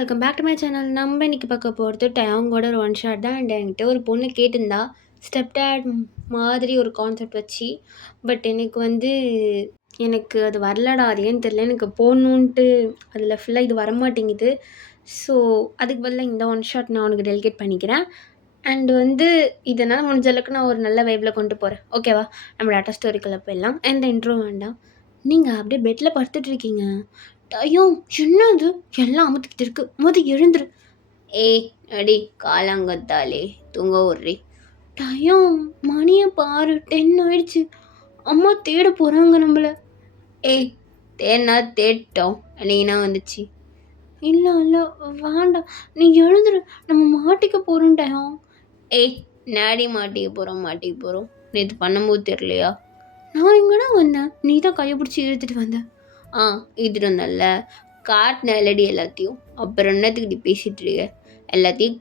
Welcome back to my channel. நம்ம இன்னைக்கு பார்க்க போகிறது டயாங்கோட ஒரு ஒன் ஷாட் தான். அண்ட் என்கிட்ட ஒரு பொண்ணு கேட்டிருந்தா ஸ்டெப் டேட் மாதிரி ஒரு கான்செப்ட் வச்சு. பட் எனக்கு அது வரலடா, அது ஏன்னு தெரில. எனக்கு போகணுன்ட்டு அதில் ஃபுல்லாக இது வரமாட்டேங்குது. ஸோ அதுக்கு பதிலாக இந்த ஒன் ஷாட் நான் உனக்கு டெலிகேட் பண்ணிக்கிறேன். அண்ட் இதனால் முடிஞ்ச அளவுக்கு நான் ஒரு நல்ல வைப்பில் கொண்டு போகிறேன். ஓகேவா? நம்ம டாட்டா ஸ்டோரிக்குள்ளே போயிடலாம். எந்த இன்ட்ரோ வேண்டாம். நீங்கள் அப்படியே பெட்டில் படுத்துட்ருக்கீங்க. ஐயோ என்னது எல்லாம் அமுத்திக்கிட்டு இருக்கு, எழுந்துரு. ஏய் அடி காலாங்கத்தாலே தூங்க விட்றி. டயம் மணியை பாரு, 10 ஆயிடுச்சு. அம்மா தேட போகிறாங்க நம்மள. ஏய் தேடினா தேட்டோம், நீனா வந்துச்சு. இல்லை இல்லை வேண்டாம், நீ எழுந்துரு, நம்ம மாட்டிக்க போகிறோம் டயம். ஏய் நாடி மாட்டிக்க போகிறோம். நேற்று பண்ணும்போது தெரியலையா? நான் எங்கடா வந்தேன், நீ தான் கையை பிடிச்சி இழுத்துட்டு வந்தேன். இதில் நல்ல காட்டின இல்லடி எல்லாத்தையும். அப்புறம் என்னத்துக்கு இப்படி பேசிகிட்டு இருக்க? எல்லாத்தையும்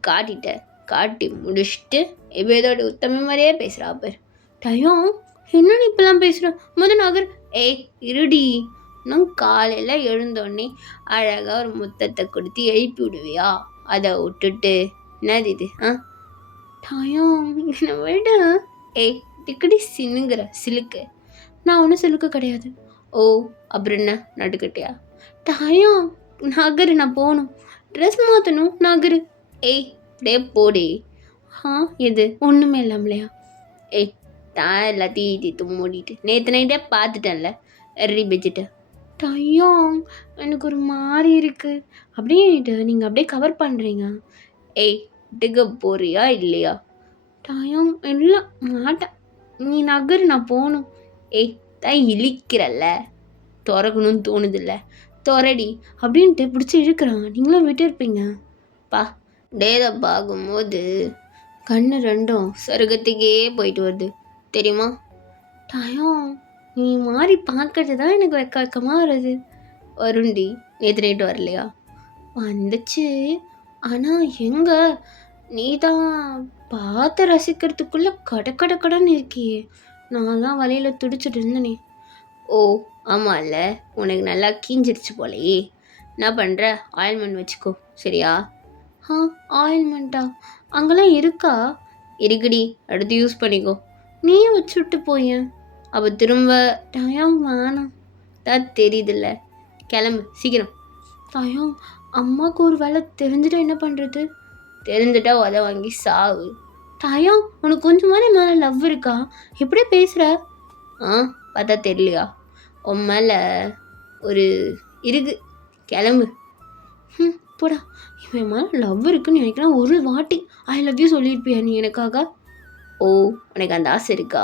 காட்டி முடிச்சுட்டு இப்போ ஏதோட உத்தம மாதிரியே பேசுகிறா பேர். டயம் என்ன நீ இப்பெல்லாம் பேசுகிற? நகர். ஏய் இருடி, நான் காலையில் எழுந்தோடனே அழகாக ஒரு முத்தத்தை கொடுத்து எழுப்பி விடுவியா? அதை விட்டுட்டு என்னது இது? டயம் என்னை விட. ஏய் டிக்கடி சின்னுங்கிற சிலுக்கு. நான் ஒன்றும் சிலுக்கு கிடையாது. ஓ அப்புறம் என்ன நடுக்கட்டியா? டயம் நகரு, நான் போகணும், ட்ரெஸ் மாற்றணும், நகரு. ஏய் டே போடி. எது ஒன்றுமே இல்லாமலையா? ஏய் தான் எல்லாத்தையும் தீத்து மூடிட்டு நேற்று நைட்டே பார்த்துட்டேன்ல, எறி பெச்சிட்ட. டயம் எனக்கு ஒரு மாதிரி இருக்குது அப்படின்ட்டு நீங்கள் அப்படியே கவர் பண்ணுறீங்க. ஏய் டிக போறியா இல்லையா? டயம் இல்லை மாட்டேன், நீ நகரு, நான் போகணும். ஏய் தான் இழிக்கிறல்ல, திறக்கணும்னு தோணுதில்ல, துறடி அப்படின்ட்டு பிடிச்சி இழுக்கிறான். நீங்களும் விட்டு இருப்பீங்க பா. டேதை பார்க்கும்போது கண்ணு ரெண்டும் சொர்க்கத்துக்கே போயிட்டு வருது தெரியுமா? டயம் நீ மாதிரி பார்க்கறது தான் எனக்கு வெக்கமாக வருது. வருண்டி நேற்று நைட்டு வரலையா? வந்துச்சு, ஆனால் எங்க நீ தான் பார்த்து ரசிக்கிறதுக்குள்ளே கடன்னு இருக்கியே. நான் தான் வலையில் துடிச்சிட்டு இருந்தேனே. ஓ ஆமாம்ல, உனக்கு நல்லா கீஞ்சிருச்சு போலையே. என்ன பண்ணுற? ஆயில்மெண்ட் வச்சுக்கோ சரியா? ஆயில்மெண்ட்டா? அங்கெல்லாம் இருக்கா? இருக்குடி, அடுத்து யூஸ் பண்ணிக்கோ. நீயும் வச்சுட்டு போயேன். அப்போ திரும்ப டயம் வேணாம், தான் தெரியுதுல்ல, கிளம்பு சீக்கிரம். டயம் அம்மாவுக்கு ஒரு வேலை தெரிஞ்சுட்டா என்ன பண்ணுறது? தெரிஞ்சுட்டா உத வாங்கி சாவு. டயம் உனக்கு கொஞ்சமாதிரி மேலே லவ் இருக்கா? எப்படி பேசுகிற? பார்த்தா தெரியலையா? உன் மேலே ஒரு இருக்கு, கிளம்பு. போடா, இவன் மேலே லவ் இருக்குன்னு நினைக்கிறேன். ஒரு வாட்டி ஐ லவ் யூ சொல்லியிருப்பியா நீ எனக்காக? ஓ உனக்கு அந்த ஆசை இருக்கா?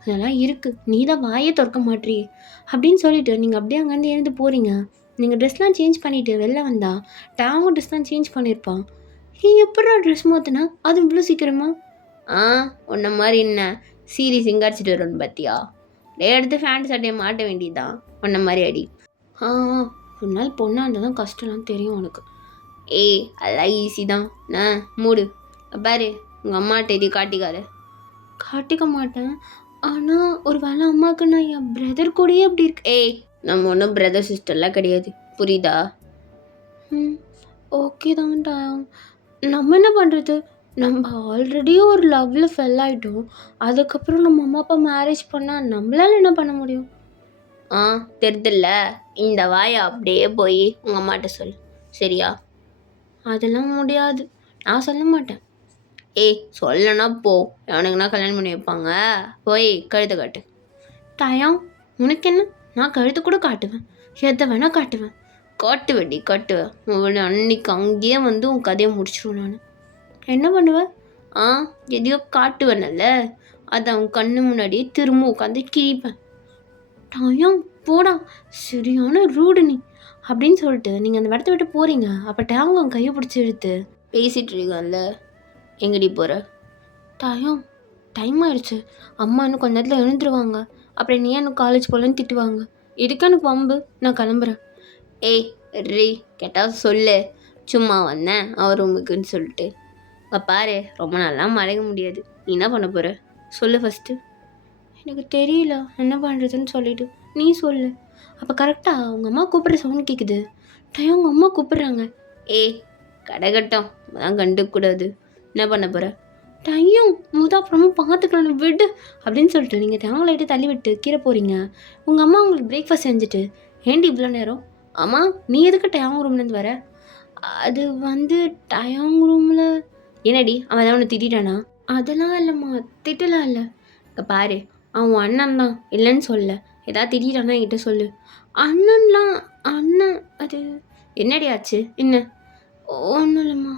அதெல்லாம் இருக்குது, நீ தான் வாயே திறக்க மாட்டேறியே அப்படின்னு சொல்லிட்டு நீங்கள் அப்படியே அங்கேருந்து எழுந்து போகிறீங்க. நீங்கள் ட்ரெஸ்லாம் சேஞ்ச் பண்ணிவிட்டு வெளில வந்தா டேங்கும் ட்ரெஸ்லாம் சேஞ்ச் பண்ணியிருப்பான். எப்படா ட்ரெஸ் மாற்றினா அது இவ்வளோ சீக்கிரமா? உன்ன மாதிரி என்ன சீரி சிங்காரிச்சிட்டு வரணும் பார்த்தியா? எடுத்து ஃபேண்ட் சட்டையை மாட்ட வேண்டியதுதான் உன்ன மாதிரி அடி. ஒரு நாள் பொண்ணாக இருந்தால் தான் கஷ்டம்லாம் தெரியும் உனக்கு. ஏய் அதெல்லாம் ஈஸி தான். மூடு பாரு, உங்கள் அம்மாட்ட இது காட்டிக்க மாட்டேன். ஆனால் ஒரு வேளை அம்மாவுக்கு நான் என் பிரதர் கூடயே அப்படி இருக்கு. ஏய் நம்ம ஒன்றும் பிரதர் சிஸ்டர்லாம் கிடையாது, புரியுதா? ஓகே தான்டா, நம்ம என்ன பண்ணுறது? நம்ம ஆல்ரெடி ஒரு லவ்வில் ஃபெல் ஆகிட்டோம். அதுக்கப்புறம் நம்ம அம்மா அப்பா மேரேஜ் பண்ணால் நம்மளால என்ன பண்ண முடியும்? தெரிதில்ல, இந்த வாயை அப்படியே போய் உங்கள் அம்மாட்ட சொல் சரியா? அதெல்லாம் முடியாது, நான் சொல்ல மாட்டேன். ஏய் சொல்லனா போ, எவனுக்குன்னா கல்யாணம் பண்ணி வைப்பாங்க. போய் கழுத்தை காட்டு. டயம் உனக்கு என்ன? நான் கழுத்து கூட காட்டுவேன், எதை வேணால் காட்டுவேன். காட்டுவேன். அன்னைக்கு அங்கேயே வந்து உன் கதையை முடிச்சிடுவேன். நான் என்ன பண்ணுவேன்? எதையோ காட்டுவேன்ல, அதை அவன் கண்ணு முன்னாடியே திரும்ப உட்காந்து கிழிப்பேன். டயம் போடா, சரியான ரூடு நீ அப்படின்னு சொல்லிட்டு நீங்கள் அந்த இடத்த விட்டு போகிறீங்க. அப்போ டேங்க அவன் கையை பிடிச்சி இழுத்து பேசிகிட்டு இருக்கல, எங்கடி போகிற? டயம் டைம் ஆயிடுச்சு, அம்மா இன்னும் கொஞ்ச நேரத்தில் எழுந்துருவாங்க. அப்புறம் நீ எனக்கு காலேஜ் போகலன்னு திட்டுவாங்க. இதுக்கு எனக்கு வம்பு, நான் கிளம்புறேன். ஏய் ரீ கேட்டால் சொல்லு, சும்மா வந்தேன் அவர் ரூமுக்குன்னு சொல்லிட்டு. பாரு ரொம்ப நல்லா மறைக்க முடியாது. நீ என்ன பண்ண போகிற சொல்லு ஃபஸ்ட்டு. எனக்கு தெரியல என்ன பண்ணுறதுன்னு சொல்லிட்டு நீ சொல்லு. அப்போ கரெக்டாக உங்கள் அம்மா கூப்பிட்ற சவுண்ட் கேட்குது. டயம் உங்கள் அம்மா கூப்பிட்றாங்க. ஏய் கடகட்டம் அதான் கண்டுக்கூடாது. என்ன பண்ண போகிற? டையும் முத அப்புறமா பார்த்துக்கலாம் விடு அப்படின்னு சொல்லிட்டு நீங்கள் தேங்காய் லைட்டு தள்ளி விட்டு கீரை போகிறீங்க. உங்கள் அம்மா உங்களுக்கு பிரேக்ஃபாஸ்ட் செஞ்சுட்டு ஏண்டி இவ்வளோ நேரம்? அம்மா நீ எதுக்கு டயாங் ரூம்லேருந்து வர? அது வந்து டயாங் ரூமில் என்னடி அவன் ஏதாவது ஒன்று திட்டானா? அதெல்லாம் இல்லைம்மா, திட்டலாம் இல்லை. இங்கே பாரு, அவன் அண்ணன் தான் இல்லைன்னு சொல்ல. ஏதாவது திட்டானா என்கிட்ட சொல்லு. அண்ணன்லாம் அண்ணன் அது என்னடி ஆச்சு? என்ன? ஒன்றும் இல்லைம்மா.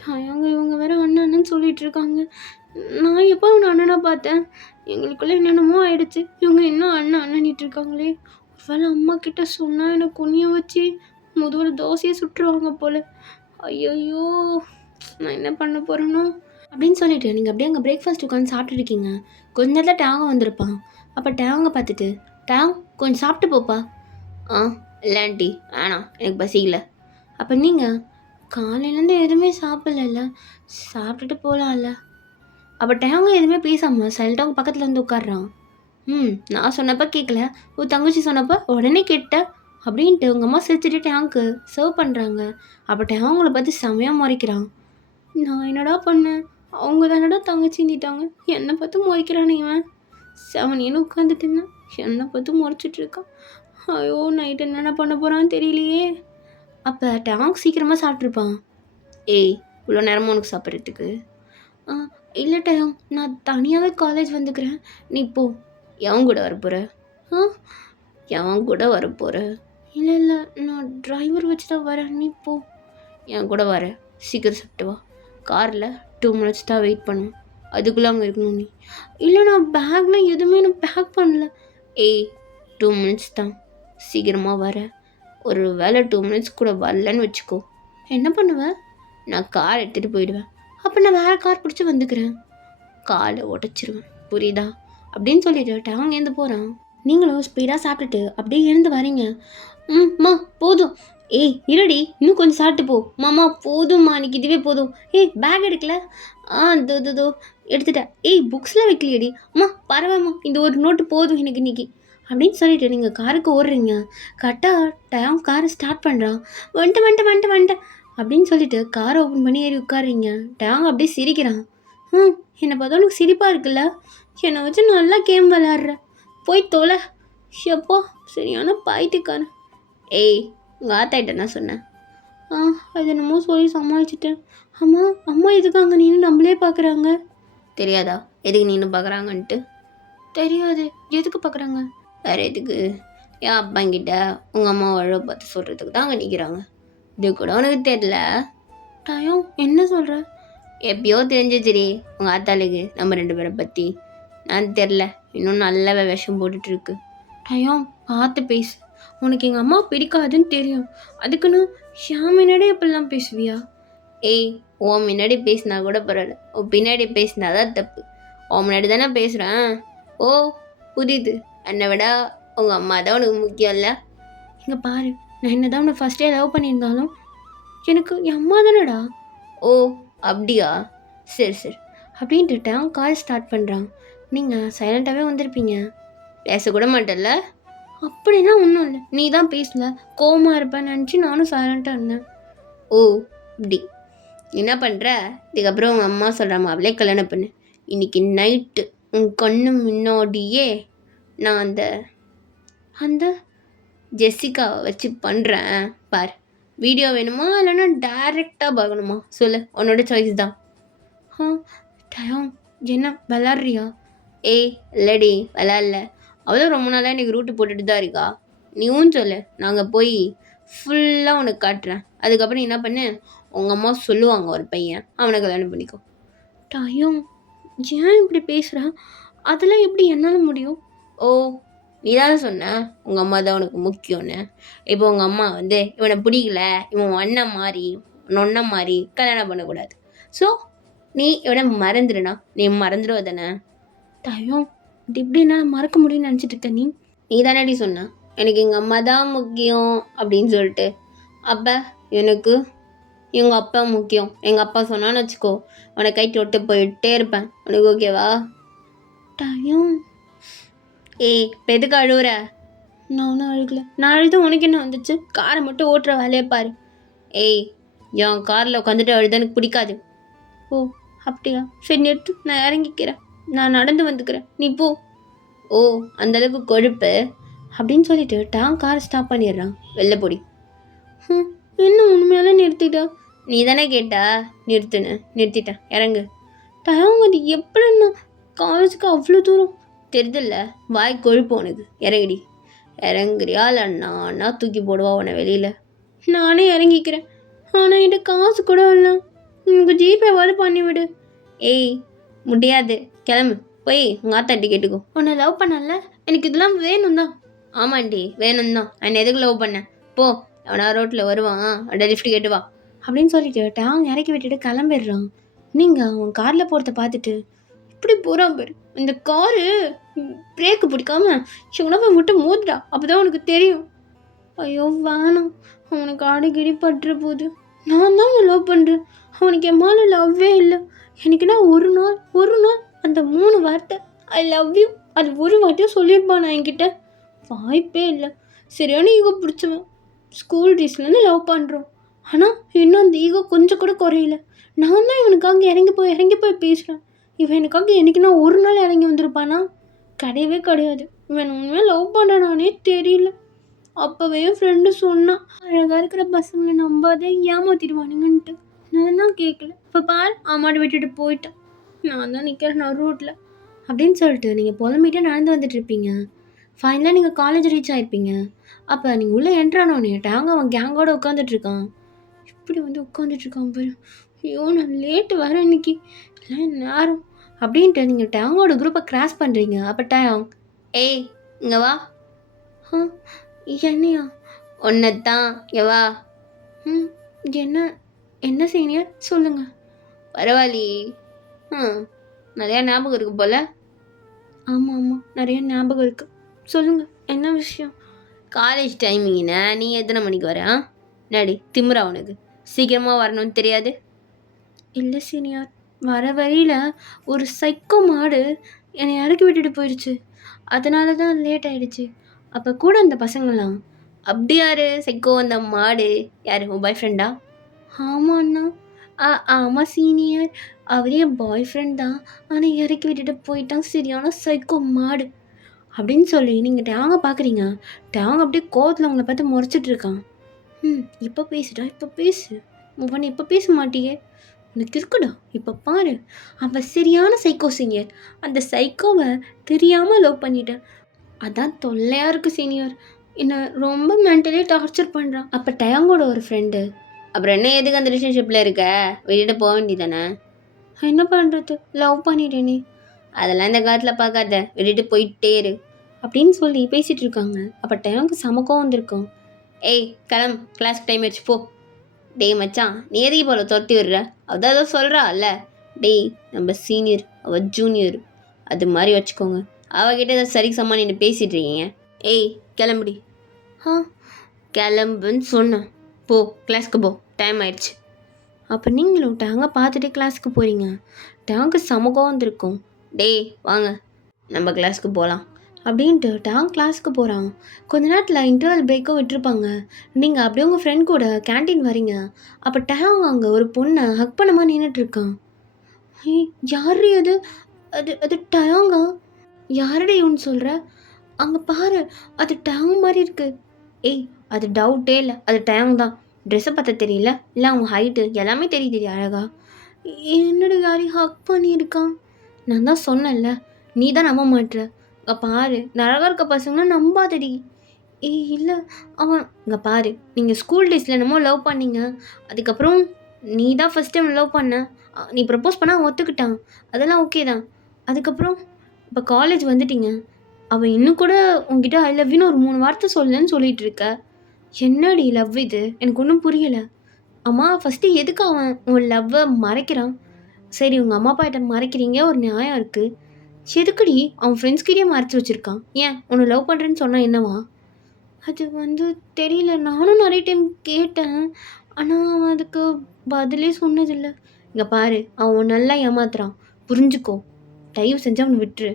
டயாங்க இவங்க வேற அண்ணன் அண்ணன்னு சொல்லிட்டு இருக்காங்க. நான் எப்போ அவனை அண்ணனா பார்த்தேன்? எங்களுக்குள்ள என்னென்னமோ ஆயிடுச்சு. இவங்க இன்னும் அண்ணன் அண்ணனிட்டு இருக்காங்களே. ஒருவேளை அம்மா கிட்ட சொன்னால் என்னை குனிய வச்சு முதுகில் தோசையை சுட்டுருவாங்க போல. ஐயோ நான் என்ன பண்ண போகிறேனோ அப்படின்னு சொல்லிட்டு நீங்கள் அப்படியே அங்கே பிரேக்ஃபாஸ்ட் உட்காந்து சாப்பிட்டு இருக்கீங்க. கொஞ்ச நேரத்தில் டேங்க வந்திருப்பான். அப்போ டேங்க பார்த்துட்டு டேங் கொஞ்சம் சாப்பிட்டு போப்பா. இல்லைன்ட்டி வேணாம் எனக்கு பசிக்கல. அப்போ நீங்கள் காலையிலேருந்து எதுவுமே சாப்பிடல, சாப்பிட்டுட்டு போகலாம்ல. அப்போ டேங்க எதுவுமே பேசாமல் சைலண்டாக அவங்க பக்கத்தில் வந்து உட்காடுறான். நான் சொன்னப்போ கேட்கல, உன் தங்கச்சி சொன்னப்போ உடனே கேட்ட அப்படின்ட்டு உங்கள் அம்மா சிரிச்சுட்டு டேங்க்கு சர்வ் பண்ணுறாங்க. அப்போ டேங்களை பார்த்து செமையாக முறைக்கிறான். நான் என்னடா பண்ணேன்? அவங்க தானடா தங்கச்சி நீட்டாங்க, என்னை பார்த்து முறைக்கிறானே இவன். செவனேன்னு உட்காந்துட்டு இருந்தேன், என்னை பார்த்து முறைச்சிட்ருக்கான். ஐயோ நைட்டு என்னென்ன பண்ண போகிறான்னு தெரியலையே. அப்போ டேங்க் சீக்கிரமாக சாப்பிட்ருப்பான். ஏய் இவ்வளோ நேரமாக உனக்கு சாப்பிட்றதுக்கு? இல்லை டேங், நான் தனியாகவே காலேஜ் வந்துக்கிறேன், நீ போ. எவன் கூட வரப்போகிற? எவன் கூட வரப்போகிற? இல்லை இல்லை, நான் டிரைவர் வச்சு தான் வரேன், நீ போ. என் கூட வர, சீக்கிரம் சாப்பிட்டு வா. காரில் 2 minutes தான் வெயிட் பண்ணும், அதுக்குள்ளே அங்கே இருக்கணும் நீ. இல்லை நான் பேக்கில் எதுவுமே நான் பேக் பண்ணல. ஏய் 2 minutes தான், சீக்கிரமாக வர. ஒரு வேளை 2 minutes கூட வரலன்னு வச்சுக்கோ, என்ன பண்ணுவேன்? நான் கார் எடுத்துகிட்டு போயிடுவேன். அப்போ நான் வேறு கார் பிடிச்சி வந்துக்கிறேன், காலை உடச்சிருவேன், புரியுதா? அப்படின்னு சொல்லிட்டு டேங் எழுந்து போகிறான். நீங்களும் ஸ்பீடாக சாப்பிட்டுட்டு அப்படியே எழுந்து வரீங்க. ம்மா போதும். ஏய் இருடி, இன்னும் கொஞ்சம் சாப்பிட்டு போ. மாமா போதும்மா, இன்னைக்கு இதுவே போதும். ஏய் பேக் எடுக்கல? தோ எடுத்துட்டேன். ஏய் புக்ஸ்லாம் வைக்கலையடி? அம்மா பரவாயில்லம்மா, இந்த ஒரு நோட்டு போதும் எனக்கு இன்னைக்கு அப்படின்னு சொல்லிட்டு நீங்கள் காருக்கு ஓடுறீங்க. கரெக்டாக டேம் காரை ஸ்டார்ட் பண்ணுறான். வந்துட்டேன் அப்படின்னு சொல்லிட்டு காரை ஓப்பன் பண்ணி ஏறி உட்காடுறீங்க. டேங் அப்படியே சிரிக்கிறான். என்னை பார்த்தா உனக்கு சிரிப்பாக இருக்குல்ல? என்னை வச்சு நல்லா கேம் விளாட்ற, போய் தொலை. எப்போ சரியான பாயிட்டுக்காரன். ஏய் உங்கள் ஆத்தாயிட்ட என்ன சொன்னேன்? அது என்னமோ சொல்லி சமாளிச்சிட்டேன். அம்மா எதுக்கு அங்கே நீனு நம்மளே பார்க்குறாங்க? தெரியாதா எதுக்கு நீனு பார்க்குறாங்கன்ட்டு? தெரியாது. எதுக்கு பார்க்குறாங்க? வேறு எதுக்கு? என் அப்பாங்கிட்ட உங்கள் அம்மா வழ பார்த்து சொல்கிறதுக்கு தான் அங்கே நிற்கிறாங்க. இது கூட உனக்கு தெரியல? டயம் என்ன சொல்கிற? எப்பயோ தெரிஞ்சிச்சுடி உங்கள் ஆத்தாளுக்கு நம்ம 2 பேரை பற்றி. நான் தெரில, இன்னும் நல்லாவே விஷம் போட்டுட்ருக்கு. டயம் பார்த்து பேசு, உனக்கு எங்கள் அம்மா பிடிக்காதுன்னு தெரியும், அதுக்குன்னு ஷாம் முன்னாடி எப்படிலாம் பேசுவியா? ஏய் உன் முன்னாடி பேசினா கூட பரவாயில்ல, உன் பின்னாடி பேசினா தான் தப்பு. உன் முன்னாடி தானே பேசுகிறேன். ஓ புரியுது, என்னை விட உங்கள் அம்மா தான் உனக்கு முக்கியம் இல்லை? இங்கே பாரு, நான் என்ன தான் உன்னை ஃபஸ்ட்டே லவ் பண்ணியிருந்தாலும் எனக்கு என் அம்மா தானடா. ஓ அப்படியா, சரி அப்படின்ட்டு கால் ஸ்டார்ட் பண்ணுறான். நீங்கள் சைலண்ட்டாகவே வந்திருப்பீங்க, பேசக்கூட மாட்டேல்ல? அப்படின்னா ஒன்றும் இல்லை, நீ தான் பேசல, கோவமாக இருப்பேன்னு நினச்சி நானும் சைலண்ட்டாக இருந்தேன். ஓ இப்படி என்ன பண்ணுற? இதுக்கப்புறம் உங்கள் அம்மா சொல்கிற மாப்பிள்ளையே கல்யாணம் பண்ணு. இன்றைக்கி நைட்டு உன் கண்ணு முன்னாடியே நான் அந்த ஜெசிகாவை வச்சு பண்ணுறேன் பார். வீடியோ வேணுமா இல்லைன்னா டைரெக்டாக பார்க்கணுமா சொல்லு, உன்னோட சாய்ஸ் தான். டயம் என்ன விளாட்றியா? ஏய் இல்லடி விளாட்ல, அவளும் ரொம்ப நாளாக எனக்கு ரூட்டு போட்டுட்டு தான் இருக்கா. நீவும் சொல்லு, நாங்கள் போய் ஃபுல்லாக உனக்கு காட்டுறேன். அதுக்கப்புறம் என்ன பண்ணு, உங்கள் அம்மா சொல்லுவாங்க ஒரு பையன், அவனை கல்யாணம் பண்ணிக்கோ. டயம் ஏன் இப்படி பேசுகிறேன்? அதெல்லாம் எப்படி என்னால் முடியும்? ஓ நீ தானே சொன்ன உங்கள் அம்மா தான் உனக்கு முக்கியம்னு. இப்போ உங்கள் அம்மா இவனை பிடிக்கல, இவன் அண்ணன் மாதிரி நொன்ன மாதிரி கல்யாணம் பண்ணக்கூடாது. ஸோ நீ இவனை மறந்துடுனா, நீ மறந்துடுவ தானே? டயம் இது இப்படி என்னால் மறக்க முடியும்னு நினச்சிட்டு இருக்க நீ தானடி சொன்ன எனக்கு எங்கள் அம்மா தான் முக்கியம் அப்படின்னு சொல்லிட்டு. அப்போ எனக்கு எங்கள் அப்பா முக்கியம். எங்கள் அப்பா சொன்னான்னு வச்சுக்கோ, உன்னை கைட்டு விட்டு போயிட்டே இருப்பேன். உனக்கு ஓகேவா? டயம் ஏய் இப்போ எதுக்கு அழுவுற? நான் ஒன்றும் அழுகல. நான் அழுது உனக்கு என்ன வந்துச்சு? காரை மட்டும் ஓட்டுற வேலையை பாரு. ஏய் என் காரில் உட்காந்துட்டு அழுது எனக்கு பிடிக்காது. ஓ அப்படியா, சரி நிறுத்து, நான் இறங்கிக்கிறேன், நான் நடந்து வந்துக்கிறேன், நீ போ. ஓ அந்தளவுக்கு கொழுப்பு அப்படின்னு சொல்லிட்டு டாங் காரை ஸ்டாப் பண்ணிடுறான். வெளில போடி. என்ன உண்மையால நிறுத்திட்டா? நீ தானே கேட்டா நிறுத்துன்னு, நிறுத்திட்டேன், இறங்கு. டாங் அது எப்படின்னா காலேஜுக்கு அவ்வளோ தூரம் தெரியுதில்ல, வாய் கொழுப்பு உனக்கு, இறங்கிடி. இறங்குறியா இல்லை நானா தூக்கி போடுவா உன்னை வெளியில்? நானே இறங்கிக்கிறேன், ஆனால் என்கிட்ட காசு கூட இல்லை, உனக்கு ஜிபேவாவது பண்ணிவிடு. ஏய் முடியாது, கிளம்பு, போய் உங்கள் ஆத்தாட்டி கேட்டுக்கோ. உன்னை லவ் பண்ணல, எனக்கு இதெல்லாம் வேணும் தான். ஆமாண்டி வேணும் தான், நான் எதுக்கு லவ் பண்ணேன்? போ, அவனா ரோட்டில் வருவான், அப்படியே லிஃப்ட் கேட்டு வா அப்படின்னு சொல்லிட்டு டாங் இறக்கி விட்டுட்டு கிளம்பிடுறான். நீங்கள் அவன் காரில் போகிறத பார்த்துட்டு இப்படி போகிறான் பாரு, இந்த காரு பிரேக்கு பிடிக்காம எவனோ விட்டு மோதுடா, அப்போதான் உனக்கு தெரியும். ஐயோ வேணாம், அவனுக்கு அடிக்கடி பட்டுற போது. நான் தான் அவனை லவ் பண்ணுறேன், அவனுக்கு என் மேலே லவ்வே இல்லை. எனக்குன்னா ஒரு நாள் அந்த 3 வார்த்தை ஐ லவ் யூ அது ஒரு வார்த்தையும் சொல்லியிருப்பான் நான் என்கிட்ட. வாய்ப்பே இல்லை. சரியான ஈகோ பிடிச்சவன். ஸ்கூல் டேஸ்லேருந்து லவ் பண்ணுறோம், ஆனால் இன்னும் அந்த ஈகோ கொஞ்சம் கூட குறையில. நான் தான் இவனுக்காக இறங்கி போய் பேசுகிறேன். இவன் எனக்காக என்னைக்குன்னா ஒரு நாள் இறங்கி வந்திருப்பானா? கிடையவே கிடையாது. இவன் உண்மையாக லவ் பண்ணுறானே தெரியல. அப்போவே என் ஃப்ரெண்டு சொன்னான், அழகாக இருக்கிற பசங்களை நம்பாதே, ஏமாத்திடுவானுங்கன்ட்டு. நான் தான் கேட்கல. இப்போ பார், அம்மாட்ட விட்டுட்டு போயிட்டேன். நான் தான் நிற்கிறேன் நான் ரோட்டில் அப்படின்னு சொல்லிட்டு நீங்கள் புலம்பிட்டே நடந்து வந்துட்டு இருப்பீங்க. ஃபைனலாக நீங்கள் காலேஜ் ரீச் ஆகிருப்பீங்க. அப்போ நீங்கள் உள்ளே என்ட்ரானோடனே டாங்க அவன் கேங்கோட உட்காந்துட்ருக்கான். இப்படி வந்து உட்காந்துட்ருக்கான் பாரு. ஐயோ நான் லேட்டு வரேன் இன்னைக்கு, எல்லாம் நேரம் அப்படின்ட்டு நீங்கள் டேங்கோட குரூப்பை கிராஸ் பண்ணுறீங்க. அப்போ டேங், ஏய் இங்கே வா. என்னையா? ஒன்றைத்தான், இங்கே வா. என்ன சீனியர் சொல்லுங்கள். பரவாயில்லையே, நிறையா ஞாபகம் இருக்குது போல். ஆமாம் நிறைய ஞாபகம் இருக்குது. சொல்லுங்கள் என்ன விஷயம்? காலேஜ் டைமிங்னா நீ எத்தனை மணிக்கு வர? நடி திமுறா உனக்கு, சீக்கிரமாக வரணும்னு தெரியாது? இல்லை சீனியர், வர வழியில் ஒரு சைக்கோ மாடு என்னை இறக்கி விட்டுட்டு போயிடுச்சு, அதனால தான் லேட் ஆகிடுச்சு. அப்போ கூட அந்த பசங்களாம். அப்படி யார் சைக்கோ அந்த மாடு? யார், உன் பாய் ஃப்ரெண்டா? ஆமாண்ணா. ஆமாம் சீனியர், அவரே என் பாய் ஃப்ரெண்ட் தான், ஆனால் இறக்கி விட்டுட்டு போயிட்டான், சரியான சைக்கோ மாடு அப்படின்னு சொல்லி நீங்கள் டேங்க பார்க்குறீங்க. டேங்க அப்படியே கோவத்தில் உங்களை பார்த்து முறைச்சிட்ருக்கான். இப்போ பேசுடா, இப்போ பேசு, உன்னை இப்போ பேச மாட்டியே, உனக்கு இருக்குடா, இப்போ பாரு. அவன் சரியான சைக்கோ சீனியர், அந்த சைக்கோவை தெரியாமல் லவ் பண்ணிட்டேன், அதான் தொல்லையாக இருக்குது சீனியர், என்னை ரொம்ப மென்டலி டார்ச்சர் பண்ணுறான். அப்போ டேங்கோட ஒரு ஃப்ரெண்டு, அப்புறம் என்ன எதுக்கு அந்த ரிலேஷன்ஷிப்பில் இருக்க, விட்டுட்டு போக வேண்டியதானே? என்ன பண்ணுறது, லவ் பண்ணிட்டேனே. அதெல்லாம் இந்த காலத்தில் பார்க்காத, விட்டுட்டு போயிட்டே இரு அப்படின்னு சொல்லி பேசிகிட்டு இருக்காங்க. அப்போ டேங்க்கு சமக்கம் வந்திருக்கும். ஏய் கிளம்பு, கிளாஸ்க்கு டைம் ஆயிடுச்சு போ. டேய் மச்சான், நீ எதுக்கு போல துரத்தி விடுற, அதான் ஏதோ சொல்கிறா இல்ல. டேய் நம்ம சீனியர், அவள் ஜூனியர், அது மாதிரி வச்சுக்கோங்க. அவகிட்ட ஏதோ சரிக்கு சம்மா நின்று பேசிகிட்டு இருக்கீங்க. ஏய் கிளம்புடி. கிளம்புன்னு சொன்னேன், போ கிளாஸ்க்கு போ, டைம் ஆயிடுச்சு. அப்போ நீங்களும் டேங்கை பார்த்துட்டு கிளாஸுக்கு போகிறீங்க. டேங்க்கு சமூகம் வந்திருக்கும். டேய் வாங்க நம்ம கிளாஸுக்கு போகலாம் அப்படின்ட்டு டேங் கிளாஸுக்கு போகிறான். கொஞ்ச நேரத்தில் இன்டர்வல் பிரேக்கும் விட்டுருப்பாங்க. நீங்கள் அப்படியே உங்கள் ஃப்ரெண்ட் கூட கேன்டீன் வரீங்க. அப்போ டேங் அங்கே ஒரு பொண்ணை ஹக் பண்ணமா நின்றுட்டுருக்கான். யாரு அது? அது அது டேங்கா? யாரடே இவன்னு சொல்கிற? அங்கே பாரு, அது டேங் மாதிரி இருக்குது. ஏய் அது டவுட்டே இல்லை, அது டேங் தான். ட்ரெஸ்ஸை பார்த்தா தெரியல, இல்லை அவங்க ஹைட்டு எல்லாமே தெரியுது அழகா. என்னோட யாரையும் ஹக் பண்ணியிருக்கான். நான் தான் சொன்னேன்ல, நீ தான் நம்ப மாட்டுற. இங்கே பாரு, இந்த அழகாக இருக்க பசங்களும் நம்பாதடி. ஏய் இல்லை அவன், இங்கே பாரு, நீங்கள் ஸ்கூல் டேஸில் என்னமோ லவ் பண்ணீங்க, அதுக்கப்புறம் நீ தான் ஃபஸ்ட் டைம் லவ் பண்ண, நீ ப்ரப்போஸ் பண்ண அவன் ஒத்துக்கிட்டான், அதெல்லாம் ஓகே தான். அதுக்கப்புறம் இப்போ காலேஜ் வந்துட்டீங்க, அவன் இன்னும் கூட உங்ககிட்ட ஐ லவ் யூன்னு ஒரு 3 வார்த்தை சொல்லுன்னு சொல்லிகிட்டு இருக்க. என்னடி லவ் இது, எனக்கு ஒன்றும் புரியலை. அம்மா ஃபஸ்ட்டு எதுக்கு அவன் உன் லவ்வை மறைக்கிறான்? சரி உங்கள் அம்மா அப்பா கிட்ட மறைக்கிறீங்க, ஒரு நியாயம் இருக்குது. எதுக்குடி அவன் ஃப்ரெண்ட்ஸ்கிட்டே மறைச்சி வச்சுருக்கான்? ஏன் உன்னை லவ் பண்ணுறேன்னு சொன்னால் என்னவா? அது வந்து தெரியல, நானும் நிறைய டைம் கேட்டேன், ஆனால் அவன் அதுக்கு பதிலே சொன்னதில்லை. இங்கே பாரு, அவன் நல்லா ஏமாத்துறான், புரிஞ்சுக்கோ, தயவு செஞ்சு அவனை விட்டுரு.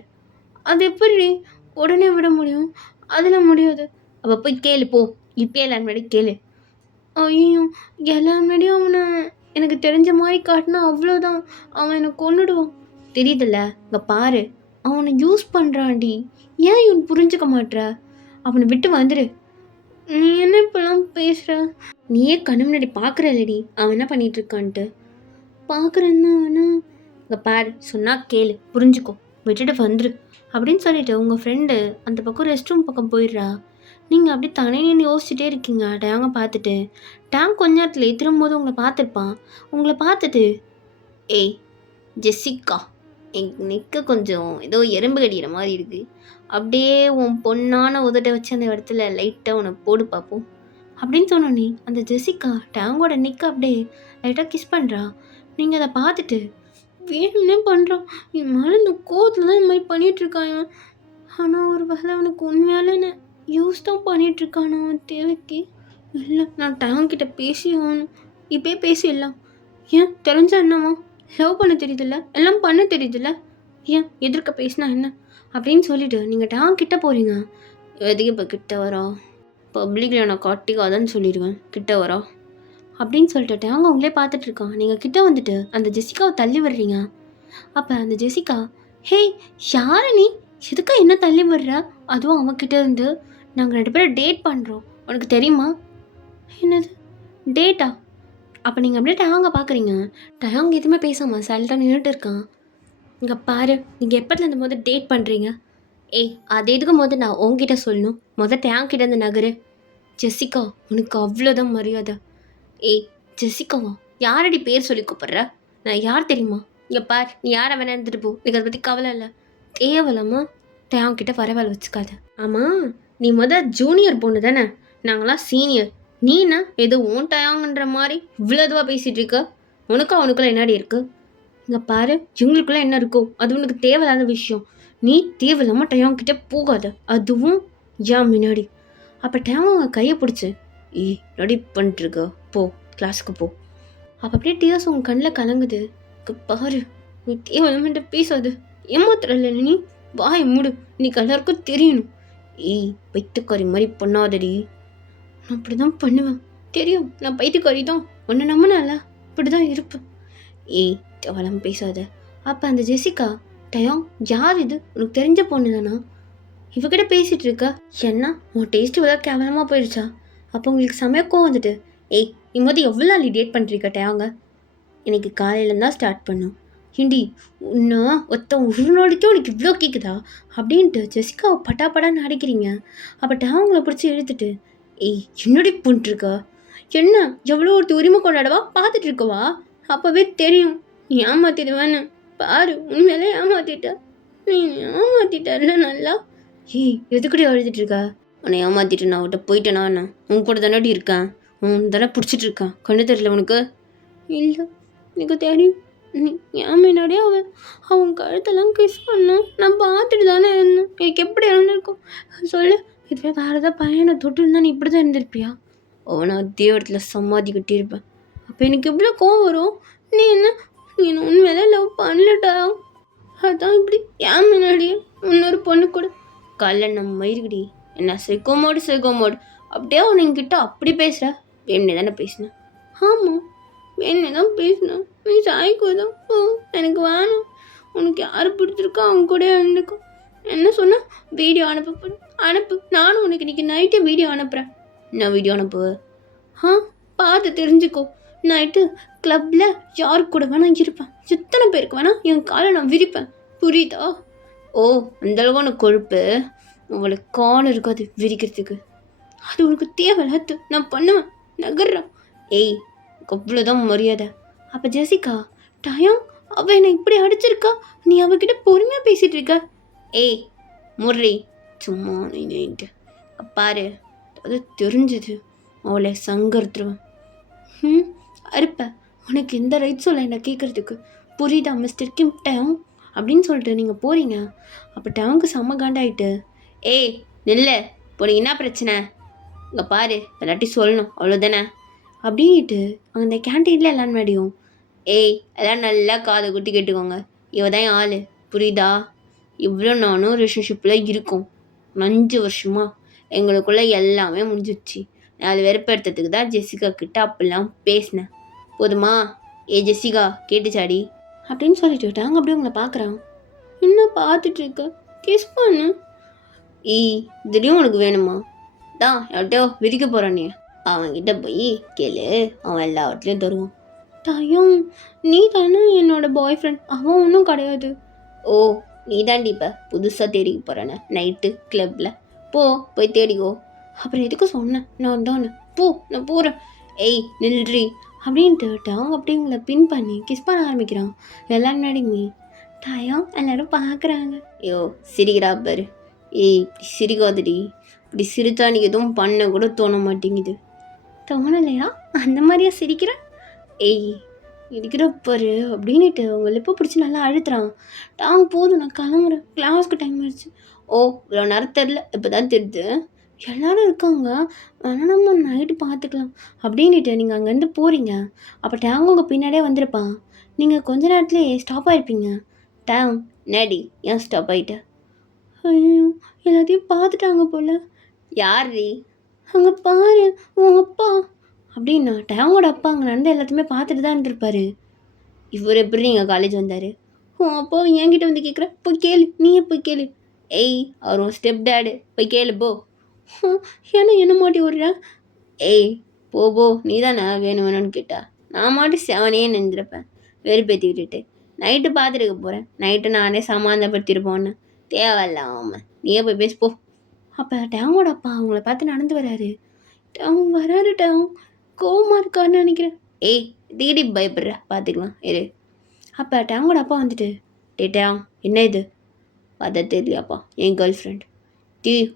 அது எப்படி உடனே விட முடியும்? அதில் முடியாது. அப்போ போய் கேளு போ, இப்பயே எல்லாரும் முன்னாடி கேளு. ஐயோ! எல்லார் முன்னாடியும் அவன எனக்கு தெரிஞ்ச மாரி காட்டுனா அவ்வளோதான். அவன் என்ன கொன்னுடுவான். தெரியுதுல்ல, இங்க பாரு. அவன யூஸ் பண்றான்டி. ஏன் இவன் புரிஞ்சுக்க மாட்ற? அவன விட்டு வந்துரு. நீ என்ன இப்படிலாம் பேசுற? நீயே கண்ணு முன்னாடி பார்க்குறல்லடி அவன் என்ன பண்ணிட்டு இருக்கான்ட்டு. பார்க்குறேன் தான் ஆனா இங்க பாரு சொன்னா கேளு புரிஞ்சுக்கோ விட்டுட்டு வந்துரு அப்படின்னு சொல்லிட்டு உங்கள் ஃப்ரெண்டு அந்த பக்கம் ரெஸ்ட் ரூம் பக்கம் போயிடுறா. நீங்கள் அப்படி தனியாக யோசிச்சுட்டே இருக்கீங்க டேங்கை பார்த்துட்டு. டேங்க் கொஞ்ச நேரத்தில் திரும்பும்போது உங்களை பார்த்துருப்பான். உங்களை பார்த்துட்டு ஏய் ஜெசிகா என் நெக்க கொஞ்சம் ஏதோ எறும்பு கடிக்கிற மாதிரி இருக்குது. அப்படியே உன் பொண்ணான உதட்ட வச்சு அந்த இடத்துல லைட்டாக உன்னை போடு பார்ப்போம் அப்படின்னு சொன்னோன்னே அந்த ஜெசிகா டேங்கோட நெக்க அப்படியே லைட்டாக கிஸ் பண்ணுறா. நீங்கள் அதை பார்த்துட்டு வேணும்னே பண்ணுறான். என் மேலே இந்த கோவத்தில் தான் இந்த மாதிரி பண்ணிகிட்ருக்கான் இவன். ஆனால் ஒரு வேளை அவனுக்கு உண்மையால என்ன யூஸ் தான் பண்ணிகிட்ருக்கானா அவன் தேவைக்கு. இல்லை நான் டேங்கிட்ட பேசி ஆகணும். இப்போயே பேசிடலாம். ஏன் தெரிஞ்சா என்னவா? லவ் பண்ண தெரியுதில்ல, எல்லாம் பண்ண தெரியுதில்ல, ஏன் எதிர்க்க பேசினா என்ன அப்படின்னு சொல்லிட்டு நீங்கள் டேங்க் கிட்ட போகிறீங்க. எதுக்கு இப்போ கிட்ட வரா? பப்ளிக்கில் நான் காட்டிக்காதன்னு சொல்லிடுவேன். கிட்ட வரா அப்படின்னு சொல்லிட்டு டேங்க அவங்களே பார்த்துட்ருக்கான். நீங்கள் கிட்ட வந்துட்டு அந்த ஜெசிகாவை தள்ளி விடுறீங்க. அப்போ அந்த ஜெசிகா ஹே யாரு நீ? எதுக்கா என்ன தள்ளி விடுற? அதுவும் அவன்கிட்ட இருந்து நாங்கள் 2 பேரும் டேட் பண்ணுறோம் உனக்கு தெரியுமா? என்னது டேட்டா? அப்போ நீங்கள் அப்படியே டேங்க பார்க்குறீங்க. டேங்க எதுவுமே பேசாமல் சைலண்டாக நின்றுட்டு இருக்கான். இங்கே பாரு நீங்கள் எப்போதுலேருந்து முதல் டேட் பண்ணுறீங்க? ஏய் அது எதுக்கும் போது நான் உங்ககிட்ட சொல்லணும். முதல் டேங்க் கிட்ட இருந்து நகரு. ஜெசிகா உனக்கு அவ்வளோதான் மரியாதை. ஏய் ஜெசிகாவா? யாரடி பேர் சொல்லி கூப்பிட்ற? நான் யார் தெரியுமா? இங்கே பார் நீ யாரை வேணா இருந்துட்டு போ, எனக்கு அதை பற்றி கவலை இல்லை. தேவலாமா தேவன்கிட்ட வரவேலை வச்சுக்காத. ஆமாம் நீ ஜூனியர் பொண்ணு தானே, நாங்களாம் சீனியர். நீனா ஏதோ ஓன் டயாங்கன்ற மாதிரி இவ்வளோ இதுவாக பேசிகிட்டு இருக்க. உனக்கும் அவனுக்குள்ள என்னடி இருக்குது? இங்கே பாரு இவங்களுக்குள்ள என்ன இருக்கோ அது உனக்கு தேவையில்லாத விஷயம். நீ தேவையில்லாமல் டயாங்கிட்ட போகாத, அதுவும் ஏன் முன்னாடி. அப்போ டேவன் அவங்க கையை பிடிச்சி ஏய் ரெடி பண்ணிட்டுருக்க போ கிளாஸுக்கு போ. அப்போ அப்படியே டீயர்ஸ் உங்கள் கண்ணில் கலங்குது. பாரு நீ தேவையில்லாம பேசாது, ஏமாத்துறல நீ, வாயை மூடு, இன்னைக்கு எல்லாருக்கும் தெரியணும். ஏய் பைத்தியக்காரி மாதிரி பண்ணாதடி. நான் அப்படி தான் பண்ணுவேன் தெரியும், நான் பைத்தியக்காரி தான், ஒன்று நம்பினால இப்படி தான் இருப்பேன். ஏய் தேவையில்லாம பேசாத. அப்போ அந்த ஜெசிகா டயம் யார் இது? உனக்கு தெரிஞ்ச பொண்ணு தானா? இவகிட்ட பேசிகிட்டு இருக்க. என்ன உன் டேஸ்ட்டு இவ்வளோ கேவலமாக போயிடுச்சா? அப்போ உங்களுக்கு சமயக்கம் வந்துட்டு ஏய் நீ எவ்வளோ நாள் டேட் பண்ணிருக்க டயாங்க? எனக்கு காலையிலேருந்து தான் ஸ்டார்ட் பண்ணும். ஹிண்டி உன்னை ஒரு நாளைக்கும் உனக்கு இவ்வளோ கேட்குதா அப்படின்ட்டு ஜெசிகாவை பட்டான்னு அடிக்கிறீங்க. அப்போ டயாங்களை பிடிச்சி இழுத்துட்டு ஏய் என்னடி பண்ணிட்டுருக்கா? என்ன எவ்வளோ ஒரு உரிமை கொண்டாடவா பார்த்துட்டு இருக்கவா? அப்போவே தெரியும் நீ ஏமாத்திடுவேன்னு. பாரு உண்மையிலே ஏமாத்திட்ட. நீ ஏமாத்திட்டல நல்லா. ஏய் எதுக்குடி அழுதுட்டு இருக்கா? உன்னை ஏமாத்திட்டு நான் அவட்ட போயிட்டேனா? உன் கூட தானடி இருக்கேன், உன் தானே பிடிச்சிட்டு இருக்கேன், கண்ணு தெரியல உனக்கு? இல்லை எனக்கு தெரியும். நீ ஏன் முன்னாடியே அவன் கழுத்தெல்லாம் கிஸ் பண்ணான், நான் பார்த்துட்டு தானே இருந்தேன். எனக்கு எப்படி இருந்திருக்கும் சொல்லு? இதுவே வேறு ஏதாவது பையனை தொட்டு இருந்தா நீ இப்படி தான் இருந்திருப்பியா? அவனை அதே இடத்துல சமாதி கட்டியிருப்பேன். அப்போ எனக்கு எவ்வளோ கோவம் வரும். நீ என்ன உண்மையிலே லவ் பண்ணலட்டா? அதான் இப்படி ஏன் முன்னாடியே இன்னொரு பொண்ணு கூட கல்யாணம் மயிருக்குடி. என்ன சைக்கோமோடு அப்படியே அவன் என்கிட்ட அப்படி பேசுகிற? வேணுனே தானே பேசினேன். ஆமாம் வேணுனே தான் பேசினேன். நீ சாய்க்கோ தான் ஓ எனக்கு வேணும். உனக்கு யார் பிடிச்சிருக்கோ அவங்க கூட இருந்துக்கும். என்ன சொன்னால் வீடியோ அனுப்பு. நானும் உனக்கு இன்றைக்கி நைட்டே வீடியோ அனுப்புகிறேன். நான் வீடியோ அனுப்புவேன். பார்த்து தெரிஞ்சுக்கோ. நைட்டு கிளப்பில் யாரு கூட வேணா இருப்பேன், எத்தனை பேருக்கு வேணா என் காலை நான் விரிப்பேன், புரியுதா? ஓ அந்தளவு உனக்கு கொழுப்பு. அவளுக்கு கால் இருக்காது விரிக்கிறதுக்கு. அது உனக்கு தேவையில்லாது, நான் பண்ணுவேன், நகர்றேன். ஏய் அவ்வளோதான் மரியாதை. அப்போ ஜெசிகா டயம் அவள் என்னை இப்படி அடிச்சிருக்கா, நீ அவகிட்ட பொறுமையாக பேசிகிட்டு இருக்க. ஏய் முர்ரி சும்மா நீட்டு பாரு, அது தெரிஞ்சது அவளை சங்கர்த்துருவேன். அறுப்ப உனக்கு எந்த ரைட்ஸும் இல்லை என்ன கேட்குறதுக்கு, புரியுதா மிஸ்டர் கிம் டயம் அப்படின்னு சொல்லிட்டு நீங்கள் போகிறீங்க. அப்போ டயம்க்கு செம்ம காண்டாயிட்டு ஏய் நெல்ல போனீங்க என்ன பிரச்சனை? இங்கே பாரு எல்லாத்தையும் சொல்லணும் அவ்வளோதானே அப்படின்ட்டு அந்த கேன்டீனில் எல்லாரும் முன்னாடியும் ஏய் எல்லாம் நல்லா காதை குட்டி கேட்டுக்கோங்க, இவ தான் ஆள் புரியுதா? இவ்வளோ நானும் ரிலேஷன்ஷிப்பில் இருக்கோம் 5 வருஷமாக, எங்களுக்குள்ளே எல்லாமே முடிஞ்சிடுச்சு. நாலு வெறுப்பெடுத்ததுக்கு தான் ஜெசிகா கிட்ட அப்படிலாம் பேசினேன். போதுமா? ஏ ஜெசிகா கேட்டுச்சாடி அப்படின்னு சொல்லிட்டு விட்டாங்க. அப்படியே உங்களை பார்க்குறான். இன்னும் பார்த்துட்டு இருக்க, கிஸ் பண்ணு. திடீர்னு உனக்கு வேணுமா? தான் எவ்வளோ விதிக்க போகிறான் நீ. அவன்கிட்ட போய் கேளு, அவன் எல்லாவற்றையும் தருவான். தாயும், நீ தானே என்னோட பாய் ஃப்ரெண்ட், அவன் ஒன்றும் கிடையாது. ஓ, நீ தாண்டி இப்போ புதுசாக தேடிக்க போகிறானே நைட்டு கிளப்பில். போய் தேடிக்கோ. அப்புறம் எதுக்கு சொன்னேன்? நான் தானே, நான் போகிறேன். நில்றி அப்படின்ட்டு அவங்க அப்படியே உங்களை பின் பண்ணி கிஸ் பண்ண ஆரம்பிக்கிறான். எல்லாரும் முன்னாடியுமே. தாயம் எல்லாரும் பார்க்குறாங்க. சிரிக்கிறா பாரு. சிரிக்காதடி, இப்படி சிரித்தா நீ எதுவும் பண்ண கூட தோண மாட்டேங்குது. தோணலையா? அந்த மாதிரியா சிரிக்கிற? இருக்கிற பாரு அப்படின்னுட்டு அவங்க லிப்பை பிடிச்சி நல்லா அழுத்துறான். போதும், நான் கிளம்புறேன், கிளாஸ்க்கு டைம் ஆயிடுச்சு. இவ்வளோ நேரம் தெரில, இப்போ தான் தெரியுது. எல்லோரும் இருக்காங்க, வேணா நம்ம நைட்டு பார்த்துக்கலாம் அப்படின்ட்டு நீங்கள் அங்கேருந்து போகிறீங்க. அப்போ டேங் உங்கள் பின்னாடியே வந்திருப்பான். நீங்கள் கொஞ்ச நேரத்துலேயே ஸ்டாப் ஆகிருப்பீங்க. டேங், நேடி ஏன் ஸ்டாப் ஆகிட்ட? ஐயோ, எல்லாத்தையும் பார்த்துட்டாங்க போல். யார் ரீ? அங்கே பாரு, உன் அப்பா அப்படின்னா. டேங்கோட அப்பா அங்கே நடந்து எல்லாத்தையுமே பார்த்துட்டு தான் இருந்திருப்பாரு. இவர் எப்படி நீங்கள் காலேஜ் வந்தார்? உன் அப்பா என்கிட்ட வந்து கேட்குற, போய் கேளு, நீயே போய் கேளு. அவர் உன் ஸ்டெப் டேடு, போய் கேளு போ. ஏன்னா என்ன மாட்டி விடுற? போ, நீ தானே வேணும்னு கேட்டா. நான் மாட்டி செவனே நின்றுருப்பேன் வெறுப்பேற்றி விட்டுட்டு. நைட்டு பார்த்துருக்க போகிறேன், நைட்டு நானே சமாதானப்படுத்திருப்போன்னு. தேவையில்ல ஆமாம், நீயே போய் பேசு போ. அப்போ டேங்கோட அப்பா அவங்கள பார்த்து நடந்து வராரு. டேங் வராரு, டேங் கோவமாக இருக்காருன்னு நினைக்கிறேன். தீடி பயப்படுற, பார்த்துக்கலாம் இரு. அப்போ டேங்கோட அப்பா வந்துட்டு, டேங் என்ன இது? பார்த்தா தெரியலையாப்பா, என் கேர்ள் ஃப்ரெண்ட்.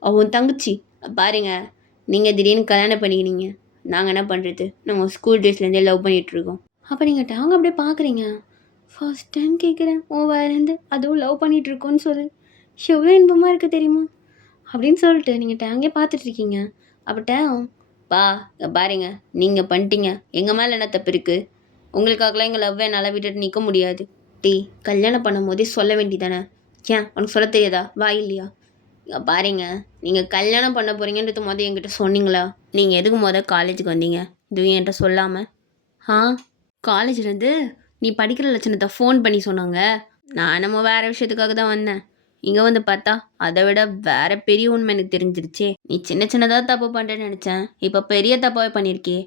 அவன் தங்கச்சி. பாருங்க, நீங்கள் திடீர்னு கல்யாணம் பண்ணிக்கினீங்க, நாங்கள் என்ன பண்ணுறது? நாங்கள் ஸ்கூல் டேஸ்லேருந்தே லவ் பண்ணிகிட்ருக்கோம். அப்போ நீங்கள் டேங் அப்படியே பார்க்குறீங்க. ஃபர்ஸ்ட் டைம் கேட்குறேன் உன் வேலேருந்து அதுவும் லவ் பண்ணிகிட்ருக்கோன்னு சொல்லு. எவ்வளோ இன்பமாக இருக்குது தெரியுமா அப்படின்னு சொல்லிட்டு நீங்கள் டேங்கே பார்த்துட்ருக்கீங்க. அப்போ டேங், பாருங்க, நீங்கள் பண்ணிட்டீங்க, எங்கள் மேலே என்ன தப்பு இருக்குது? உங்களுக்காகலாம் எங்கள் லவ்வை என்னால் விட்டுட்டு நிற்க முடியாது. கல்யாணம் பண்ணும் போதே சொல்ல வேண்டியதானே? ஏன் உனக்கு சொல்ல தெரியாதா? வா இல்லையா? பாருங்க, நீங்கள் கல்யாணம் பண்ண போகிறீங்கன்றது என்கிட்ட சொன்னீங்களா? நீங்கள் எதுக்கு காலேஜுக்கு வந்தீங்க இதுவும் என்கிட்ட சொல்லாமல்? காலேஜ்லேருந்து நீ படிக்கிற லட்சணத்தை ஃபோன் பண்ணி சொன்னாங்க. நான் நம்ம வேறு விஷயத்துக்காக தான் வந்தேன். இங்கே வந்து பார்த்தா அதை விட வேறு பெரிய உண்மை எனக்கு தெரிஞ்சிருச்சே. நீ சின்னதாக தப்பு பண்ணுறேன்னு நினச்சேன், இப்போ பெரிய தப்பாகவே பண்ணியிருக்கே.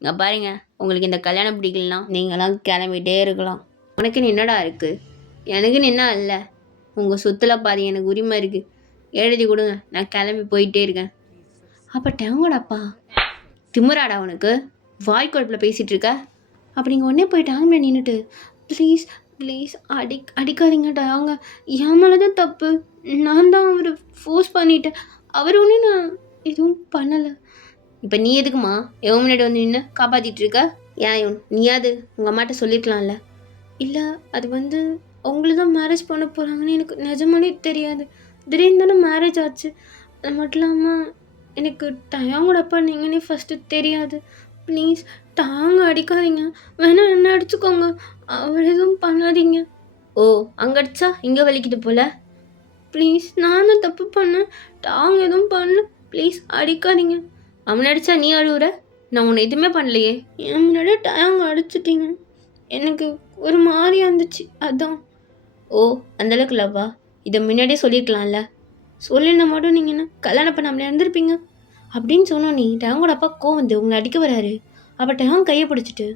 இங்கே பாருங்க, உங்களுக்கு இந்த கல்யாணம் பிடிக்கலனா நீங்களாம் கிளம்பிட்டே இருக்கலாம். உனக்குன்னு என்னடா இருக்குது? எனக்குன்னு என்ன இல்லை. உங்கள் சொத்தில் பாதி எனக்கு உரிமை இருக்குது, எழுதி கொடுங்க, நான் கிளம்பி போயிட்டே இருக்கேன். அப்போ டேங்கோட அப்பா, திமுறாடா உனக்கு, வாய்க்குழப்பில் பேசிகிட்டு இருக்க அப்படிங்க. உடனே போய் டேங்கில் நின்றுட்டு, ப்ளீஸ் அடிக்காதீங்க டேங்க, என் மேலே தான் தப்பு, நான் தான் அவர் ஃபோர்ஸ் பண்ணிட்டேன், அவர் ஒன்றும் நான் எதுவும் பண்ணலை. இப்போ நீ எதுக்குமா எவன் முன்னாடி வந்து நின்று காப்பாற்றிட்டு இருக்க? ஏன் நீயாவது உங்கள் அம்மாட்ட சொல்லியிருக்கலாம்ல? இல்லை, அது வந்து அவங்கள தான் மேரேஜ் பண்ண போகிறாங்கன்னு எனக்கு நிஜமாலே தெரியாது. திடீர்னு தானே மேரேஜ் ஆச்சு. அது மட்டும் இல்லாமல் எனக்கு டயாங்கோட அப்பா நீங்கன்னே ஃபஸ்ட்டு தெரியாது. ப்ளீஸ் டாங்க அடிக்காதீங்க, வேணா என்ன அடிச்சுக்கோங்க, அவர் எதுவும் பண்ணாதீங்க. அங்கே அடிச்சா இங்கே வலிக்குது போல. ப்ளீஸ், நான் தான் தப்பு பண்ணேன், டாங்க எதுவும் பண்ணல, ப்ளீஸ் அடிக்காதீங்க. அவனை அடித்தா நீ அழுவுற? நான் உன்னை எதுவுமே பண்ணலையே. என் முன்னாடியே டயாங்க அடிச்சிட்டிங்க, எனக்கு ஒரு மாதிரியா இருந்துச்சு, அதான். அந்தளவுக்கு லவ்வா? இதை முன்னாடியே சொல்லியிருக்கலாம்ல. சொல்லியிருந்தா மட்டும் நீங்கள் என்ன கல்யாணம் பண்ணாமலே இருந்திருப்பீங்க அப்படின்னு சொன்னோம். நீ டேங்கோட அப்பா வந்து உங்களை அடிக்க வராரு. அப்போ டேங் கையை பிடிச்சிட்டு,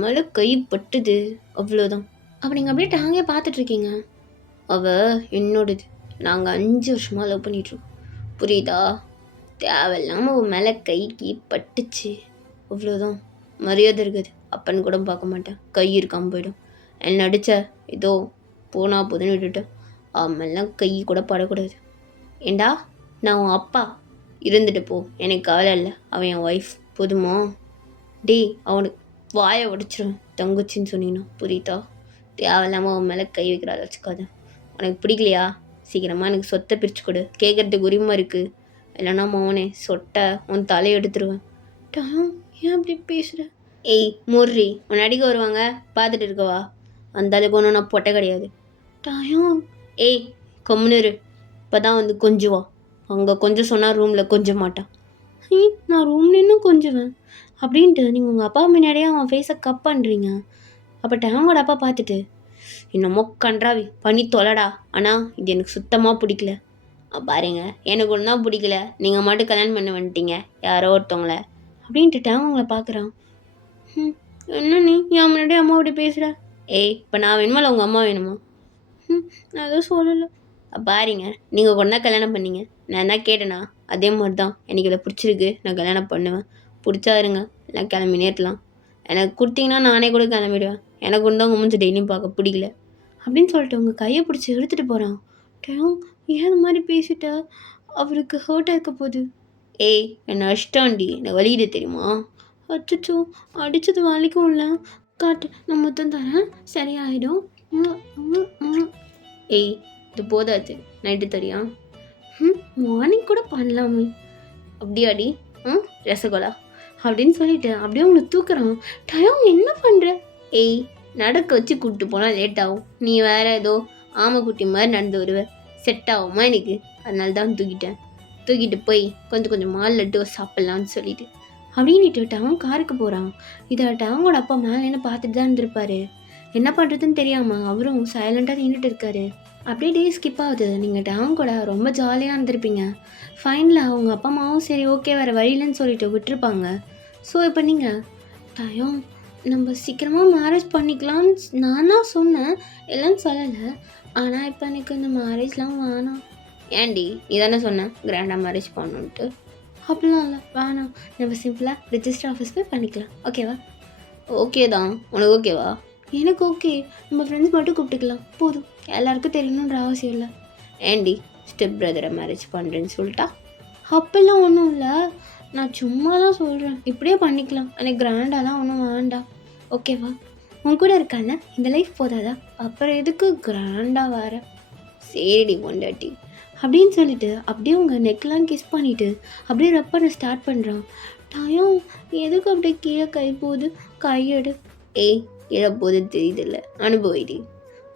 மேலே கை பட்டுது, அவ்வளோதான். அப்போ நீங்கள் அப்படியே டேங்கே பார்த்துட்ருக்கீங்க. அவள் என்னோடது, நாங்கள் 5 வருஷமாக லவ் பண்ணிகிட்ருக்கோம், புரியுதா? தேவையில்லாமல் அவள் மேலே கைக்கு பட்டுச்சு, அவ்வளோதான். மரியாதை இருக்குது, அப்பன்னு கூட பார்க்க மாட்டேன், கை இருக்காமல் போயிடும். என்ன அடித்த ஏதோ போனா போதுன்னு விட்டுட்டேன், அவமெல்லாம் கை கூட படக்கூடாது. ஏண்டா, நான் உன் அப்பா, இருந்துட்டு போ, எனக்கு கவலை இல்லை, அவன் என் ஒய்ஃப், போதுமா? அவனுக்கு வாயை உடைச்சிருவேன் தங்கச்சின்னு சொன்னீங்கன்னா, புரியுதா? தேவையில்லாமல் அவன் மேலே கை வைக்கிறாள், வச்சுக்காத. உனக்கு பிடிக்கலையா? சீக்கிரமாக எனக்கு சொத்தை பிரித்து கொடு, கேட்குறதுக்கு உரிமை இருக்குது, இல்லைன்னா மோனே சொட்டை உன் தலையை எடுத்துருவேன். ஏன் அப்படி பேசுகிற? முர்ரி, உன்னை அடிக்க வருவாங்க, பார்த்துட்டு இருக்கவா? அந்த அளவுக்கு ஒன்றும் நான் பொட்டை கிடையாது. கொம்முனரு, இப்போ தான் வந்து கொஞ்சுவா, அங்கே கொஞ்சம் சொன்னால் ரூமில் கொஞ்சம் மாட்டான். நான் ரூம்லேருந்து கொஞ்சுவேன் அப்படின்ட்டு நீங்கள் உங்கள் அப்பா முன்னாடியே அவன் ஃபேஸை கப் பண்ணுறீங்க. அப்போ டேங்கோட அப்பா பார்த்துட்டு, என்னமோ கன்றாவி பண்ணி தொலைடா, ஆனால் இது எனக்கு சுத்தமாக பிடிக்கல. பாருங்க எனக்கு ஒன்றா பிடிக்கல, நீங்கள் மட்டும் கல்யாணம் பண்ண வந்துட்டீங்க யாரோ ஒருத்தவங்கள அப்படின்ட்டு டேங்கோங்களை பார்க்குறான். என்ன நீ என் முன்னாடி அம்மா அப்படி பேசுகிற? ஏய் இப்போ நான் வேணுமா இல்லை உங்கள் அம்மா வேணுமா? நான் எதுவும் சொல்லலை. பாருங்க நீங்கள் ஒன்றா கல்யாணம் பண்ணீங்க, நான் என்ன கேட்டேனா அதே மாதிரி தான். எனக்கு இதில் பிடிச்சிருக்கு, நான் கல்யாணம் பண்ணுவேன். பிடிச்சா இருங்க, எல்லாம் கிளம்பி நேரத்துலாம். எனக்கு கொடுத்தீங்கன்னா நானே கூட கிளம்பிடுவேன். எனக்கு ஒன்று தான் உங்கள் மூஞ்சி டெய்லியும் பார்க்க பிடிக்கல அப்படின்னு சொல்லிட்டு உங்கள் கையை பிடிச்சி இழுத்துட்டு போகிறான். டேம் ஏன் அந்த மாதிரி பேசிட்டா? அவருக்கு ஹர்ட்டாக இருக்க போகுது. ஏய் என்னை அஷ்டாண்டி, எனக்கு வலிக்குது தெரியுமா? அச்சோ அடித்தது வலிக்கும்ல, காட்டு நான் மொத்தம் தரேன் சரியாயிடும். ஏய் இது போதாது, நைட்டு தரியா? மார்னிங் கூட பண்ணலாமே. அப்படியாடி? ரசகுலா அப்படின்னு சொல்லிட்டு அப்படியே உங்களை தூக்குறான். டயம் என்ன பண்ணுற? ஏய் நடக்க வச்சு கூப்பிட்டு போனால் லேட் ஆகும், நீ வேற ஏதோ ஆமைக்குட்டி மாதிரி நடந்து வருவ, செட் ஆகுமா எனக்கு? அதனால தான் தூக்கிட்டு போய் கொஞ்சம் மால் லட்டு சாப்பிட்லான்னு சொல்லிட்டு அப்படின்ட்டு டவன் காருக்கு போகிறான். இதை டவங்கோட அப்பா மேலேன்னு பார்த்துட்டு தான் இருந்திருப்பாரு. என்ன பண்ணுறதுன்னு தெரியாமல் அவரும் சைலண்ட்டாக நின்றுட்டு இருக்காரு. அப்படியே டே ஸ்கிப் ஆகுது. நீங்கள் டவன் கூட ரொம்ப ஜாலியாக இருந்திருப்பீங்க. ஃபைனலாக அவங்க அப்பா அம்மாவும் சரி ஓகே வேறு வழியிலன்னு சொல்லிட்டு விட்டுருப்பாங்க. ஸோ இப்போ நீங்கள் டயம் நம்ம சீக்கிரமாக மேரேஜ் பண்ணிக்கலான்னு நான் தான் சொன்னேன், இல்லைன்னு சொல்லலை. ஆனால் இப்போ எனக்கு இந்த மேரேஜ்லாம் வேணாம். ஏன்டி நீ தானே சொன்னேன் கிராண்டாக மேரேஜ் பண்ணணுன்ட்டு? அப்படிலாம் இல்லை, வேணாம். நம்ம சிம்பிளாக ரிஜிஸ்டர் ஆஃபீஸ் போய் பண்ணிக்கலாம், ஓகேவா? ஓகே தான், உனக்கு ஓகேவா? எனக்கு ஓகே. நம்ம ஃப்ரெண்ட்ஸ் மட்டும் கூப்பிட்டுக்கலாம் போதும், எல்லாருக்கும் தெரியணுன்ற அவசியம் இல்லை. ஏண்டி ஸ்டெப் பிரதரை மேரேஜ் பண்ணுறேன்னு சொல்லிட்டா? அப்பெல்லாம் ஒன்றும் இல்லை, நான் சும்மா தான் சொல்கிறேன். இப்படியே பண்ணிக்கலாம், எனக்கு கிராண்டாலாம் ஒன்றும் வேண்டாம், ஓகேவா? உன் கூட இருக்காங்க இந்த லைஃப் போதாதா, அப்புறம் எதுக்கு கிராண்டாக வேற? சரிடி பொண்டாட்டி அப்படின்னு சொல்லிட்டு அப்படியே உங்கள் நெக்லாம் கிஸ் பண்ணிவிட்டு அப்படியே ரப் பண்ண ஸ்டார்ட் பண்ணுறான். டயம் எதுக்கு அப்படியே கீழே கை போகுது, கையெடு. ஏய் கீழே போகுது தெரியுதில்ல, அனுபவிடி.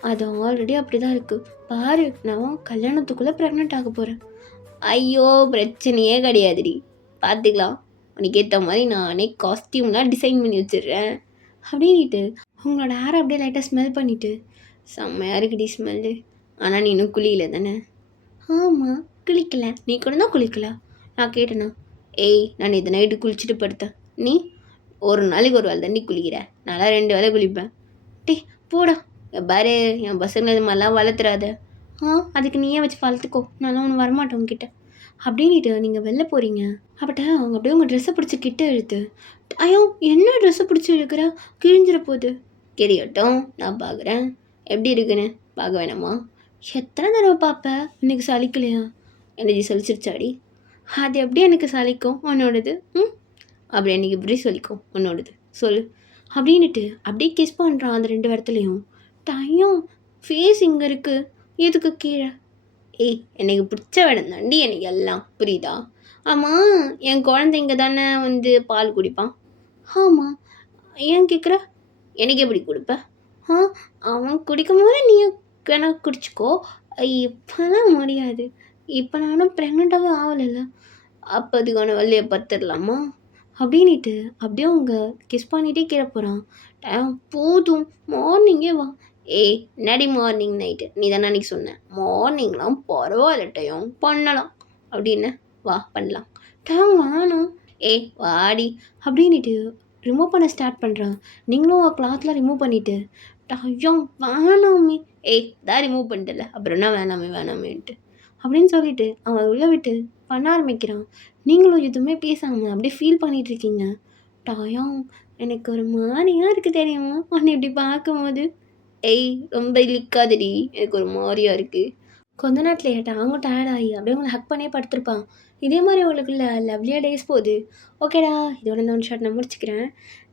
அது ஆல்ரெடி அப்படி தான் இருக்குது பாரு. நான் கல்யாணத்துக்குள்ளே ப்ரெக்னென்ட் ஆக போகிறேன். ஐயோ பிரச்சனையே கிடையாதுடி, பார்த்துக்கலாம். உனக்கு ஏற்ற மாதிரி நானே காஸ்டியூம்லாம் டிசைன் பண்ணி வச்சிடுறேன் அப்படின்ட்டு உங்களோட ஹேரை அப்படியே லைட்டாக ஸ்மெல் பண்ணிவிட்டு, செம்மையாக இருக்குடி ஸ்மெல்லு, ஆனால் நீ இன்னும் குளிக்கல தானே? ஆமாம் குளிக்கலை, நீ கூட தான் குளிக்கல. நான் கேட்டேண்ணா? ஏய் நான் இது நைட்டு குளிச்சுட்டு படுத்தேன், நீ ஒரு நாளைக்கு ஒரு வேலை தண்ணி குளிக்கிற, நான்லாம் 2 வேலை குளிப்பேன். டே போடா, பாரு என் பசங்களை இது மாதிரிலாம் வளர்த்துறாத. அதுக்கு நீயே வச்சு வளர்த்துக்கோ, நான்லாம் ஒன்று வரமாட்டேன் உங்ககிட்ட அப்படின்ட்டு நீங்கள் வெளில போகிறீங்க. அப்பட்ட அவங்க அப்படியே உங்கள் ட்ரெஸ்ஸை பிடிச்சி கிட்ட இழுத்து, ஐயோ என்ன ட்ரெஸ்ஸை பிடிச்சி இழுக்கிற, கிழிஞ்சிட போகுது. தெரியட்டும் நான் பார்க்குறேன் எப்படி இருக்குன்னு, பார்க்க வேணாமா? எத்தனை தடவை பார்ப்பேன், இன்னைக்கு சலிக்கலையா? எனர்ஜி சலிச்சிருச்சாடி? அது எப்படி எனக்கு சலிக்கும் உன்னோடது? அப்படி எனக்கு இப்படி சொல்லிக்கும் உன்னோடது சொல்லு அப்படின்ட்டு அப்படியே கிஸ் பண்ணுறான் அந்த 2 இடத்துலையும். டைம் ஃபேஸ் இங்கே இருக்குது, எதுக்கு கீழே? ஏய் எனக்கு பிடிச்ச இடம் தாண்டி எனக்கு எல்லாம், புரியுதா? ஆமாம் என் குழந்தைங்க தானே வந்து பால் குடிப்பான். ஆமாம் ஏன் கேட்குற? எனக்கு எப்படி கொடுப்பேன்? அவன் குடிக்கும் போது நீ வேணா குடிச்சிக்கோ. இப்போதான் முடியாது, இப்போ நானும் ப்ரெக்னெண்ட்டாகவே ஆகலைல்ல, அப்போ அதுக்கான வழியை பார்த்துடலாமா அப்படின்ட்டு அப்படியே அவங்க கிஸ் பண்ணிகிட்டே கீழே போகிறான். டைம் போதும் மார்னிங்கே வா. ஏய் நடி மார்னிங் நைட்டு நீ தானே அன்றைக்கி சொன்னேன், மார்னிங்லாம் பரவாயில்ல டைம் பண்ணலாம் அப்படின்னு, வா பண்ணலாம். டைம் வேணும். ஏய் வாடி அப்படின்ட்டு ரிமூவ் பண்ண ஸ்டார்ட் பண்ணுறான். நீங்களும் கிளாத்லாம் ரிமூவ் பண்ணிவிட்டு டைம் வேணாமே. ஏய் தான் ரிமூவ் பண்ணிட்டல, அப்புறம் என்ன வேணாமேன்ட்டு அப்படின்னு சொல்லிட்டு அவன் உள்ளே விட்டு பண்ண ஆரம்பிக்கிறான். நீங்களும் எதுவுமே பேசாமல் அப்படியே ஃபீல் பண்ணிகிட்ருக்கீங்க. டாயம் எனக்கு ஒரு மாதிரியாக இருக்குது தெரியுமா உன்னை இப்படி பார்க்கும்போது? ஏய் ரொம்ப இழிக்காதடி, எனக்கு ஒரு மாதிரியாக இருக்குது. கொஞ்ச நேரத்தில் ஏட்டா அவங்க டயர்டாகி அப்படியே உங்களை ஹக் பண்ணியே படுத்திருப்பான். இதே மாதிரி உங்களுக்குள்ள லவ்லியாக டேஸ் போகுது. ஓகேடா இதோட இந்த 1 ஷாட் நான் முடிச்சுக்கிறேன்.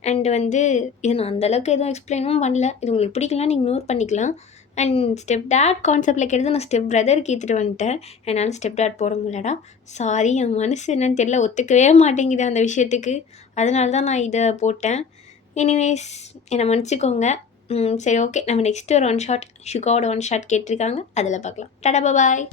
அண்ட் வந்து இது நான் அந்தளவுக்கு எதுவும் எக்ஸ்பிளைனும் பண்ணல, இது உங்களுக்கு பிடிக்கலாம் நீங்கள் நோட் பண்ணிக்கலாம். அண்ட் ஸ்டெப் டேட் கான்செப்டில் கேட்டது நான் ஸ்டெப் பிரதருக்கு ஏற்றுட்டு வந்துட்டேன். என்னால் ஸ்டெப் டேட் போட முடியலடா, சாரி. என் மனசு என்னன்னு தெரியல, ஒத்துக்கவே மாட்டேங்குது அந்த விஷயத்துக்கு, அதனால தான் நான் இதை போட்டேன். எனிவேஸ் என்னை மன்னிச்சிக்கோங்க. சரி ஓகே, நம்ம நெக்ஸ்ட்டு ஒரு 1 ஷாட் ஷுகாவோட 1 ஷாட் கேட்டிருக்காங்க, அதில் பார்க்கலாம். டாடா பாய்.